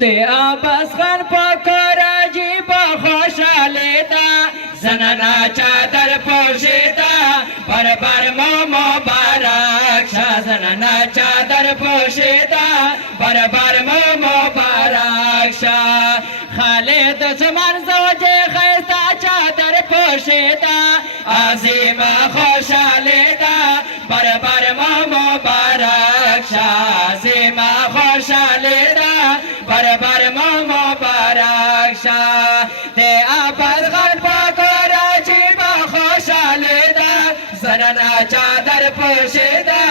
دے آباس خان پکورا جی بخوشالی دا زنانا چادر پوشیدا بر بر مو مبارک شا زنانا چادر پوشیدا بر بر مو مبارک شا خالد زمان زوج خیستا چادر پوشیدا عظیم خوشالی دا بر بر مو مبارک شا عظیم خوشالی دا بر بر مو مبارک شا دے آباد خان پکورا جی بخوشالی دا زنانا چادر پوشیدا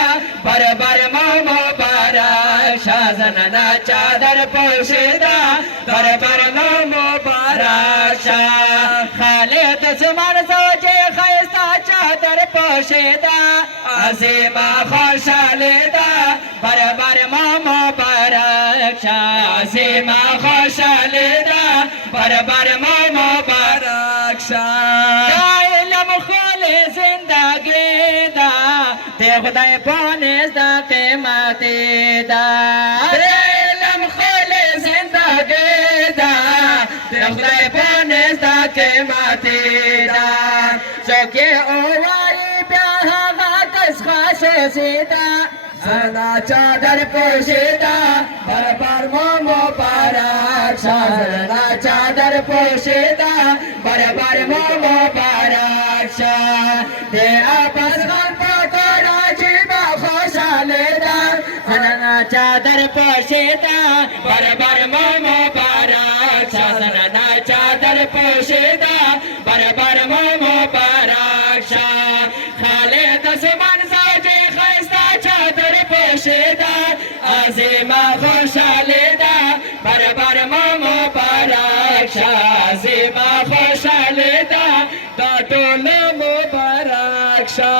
بر بر مو مبارک شا زنانا چادر پوشیدا بر بر مو مبارک شا خالد زمان زوج خیستا چادر پوشیدا عظیم خوشالی دا بر بر مو مبارک شا عظیم خوشالی دا بر بر مو مبارک شا علم خالی زندگی دا تے خدای پانیز دا قیمتی دا علم خالی زندگی دا تے خدای پانیز دا قیمتی دا چوکی اوائی بیاہا غاکس خاشیدا زنا چادر پوشیدا بر بر مو مبارک شا زنا چادر پوشیدا بر بر مو مبارک شا دے آباس خان پکورا جی بخوشالی دا زنا چادر پوشیدا بر بر مو مبارک شا زنا چادر پوشیدا بر بر مو مبارک شا خالد زمان زوج خیستا چادر پوشیدا عظیم خوشالی دا بر بر مو مبارک شا عظیم خوشالی دا دا ټول مبارک شا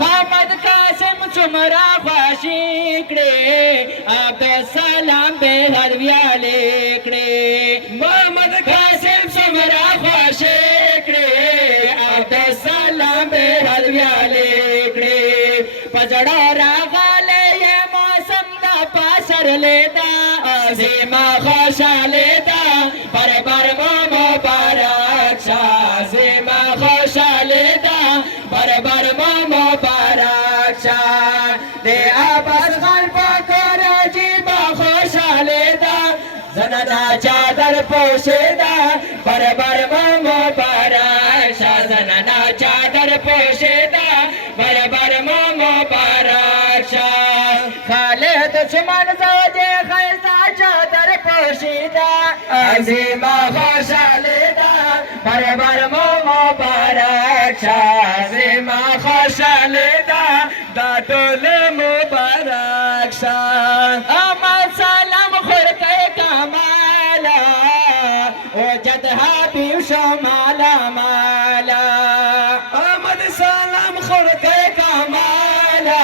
محمد قاسم څومره خواشي کړې عبدالسلام بے حد ویالې کړې محمد قاسم څومره خواشي کړې عبدالسلام بے حد ویالې کړې پزړه راغلی موسم دا پسرلی دا عظیم خوشالی دا بر بر مو مبارک شا عظیم خوشالی دا بر بر مو مبارک شا دے آباس خان پکورا جی بخوشالی دا زنانا چادر پوشیدا بر بر مو مبارک شا زنانا چادر پوشیدا بر بر مو مبارک شا خالد زمان زوج خیستا چادر پوشیدا عظیم خوشالی دا بر بر مو مبارک شا عظیم خوشالی دا دا ټول مبارک شا احمد سلام خورکه کمالا وجد حبیب شو مالا مالا احمد سلام خورکه کمالا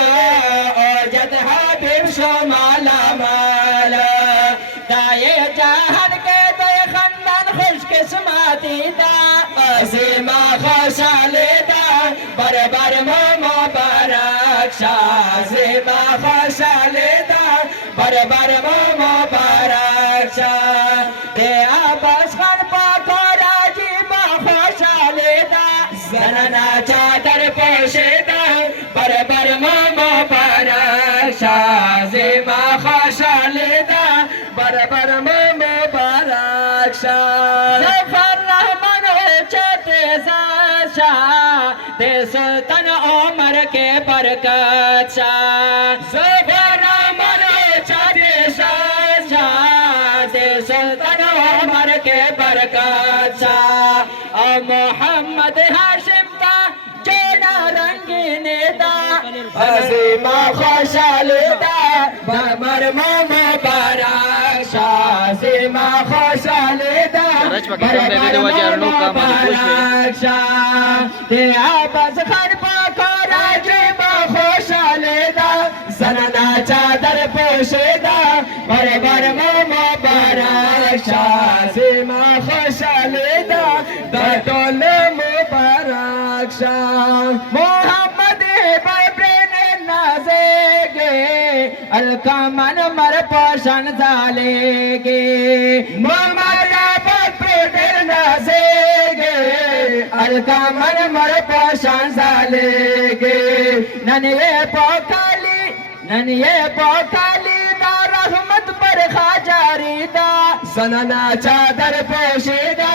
وجد حبیب شو مالا مالا دائے جہان کے دائے خاندان خوش قسمتی دا عظیم خوشالی دا بر بر مو مبارک شا عظیم خوشالی دا بر بر مو مبارک شا دے آباس خان پکورا جی بخوشالی دا زنانا چادر پوشیدا بر بر مو مبارک شا عظیم خوشالی دا بر بر مو مبارک شا ظفر رحمان چت شا دے سلطان عمر کے برکت شا ظفر رحمان چت شا دے سلطان عمر کے برکت شا اور محمد ہاشم تا جوڑا رنگین دا عظیم خوشالی دا بر مو مبارک شا عظیم خوشالی دا بر بر مو مبارک شا دے آباس خان پکورا جی بخوشالی دا زنانا چادر پوشیدا بر بر مو مبارک شا عظیم خوشالی دا دا ټول مبارک شا محمد بابرین نازے گے अलकामन मर पोषण झाले गे मोहम्मदा पेटेर नाचे गे अलकामन मर पोषण झाले गे ननिये पोकाली दा रहमत पर खाजारीदा सनना चादर पोशीदा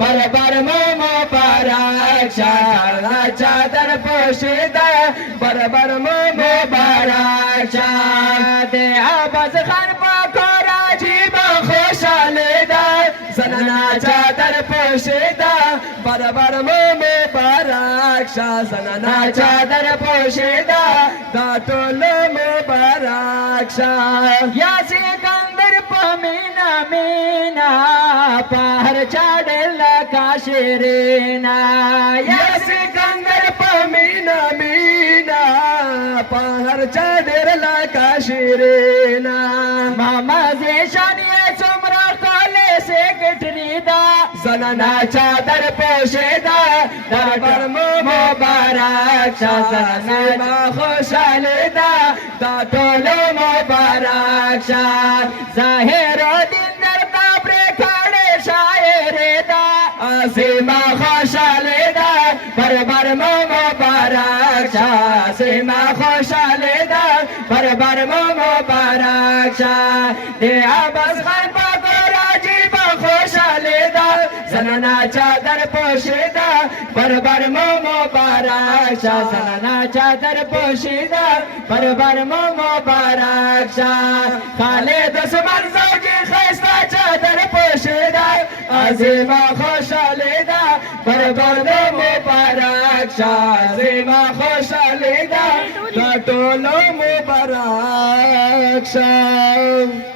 बरबर मुबारक शाह चादर पोशीदा बरबर मुबारक शाह दे आवाज खान पकोरा जीवा खुशालेदा सनना चादर पोशीदा बरबर मुबारक शाह सनना चादर पोशीदा दाटोल मुबारक शाह या सिकंदर पमीना मीना पहर चाड़ला का शेरेना या सिकंदर पमीना मीना पहर चाड़ला का शेरेना मामा जेशान ये चुमरा काले से गिटरीदा सनना चादर पोशेदा दरबार मुबारक शाह सनना खुशालेदा दाटोलो मुबारक शाह जाहिरो दिनदर ताबरे खाड़े शायरेदा आसिमा खुशालेदा बरबर मुबारक शाह आसिमा खुशालेदा बरबर मुबारक शाह दे आवाज खान पकोरा जीवा खुशालेदा सनना चादर पोशीदा बरबर मुबारक शाह सनना चादर पोशीदा बरबर मुबारक शाह खाले दुश्मन सौजी खस्ता चादर पोशीदा आजिमा खुशालेदा बरबर मुबारक शाह आजिमा खुशालेदा टोलो मुबारक शाह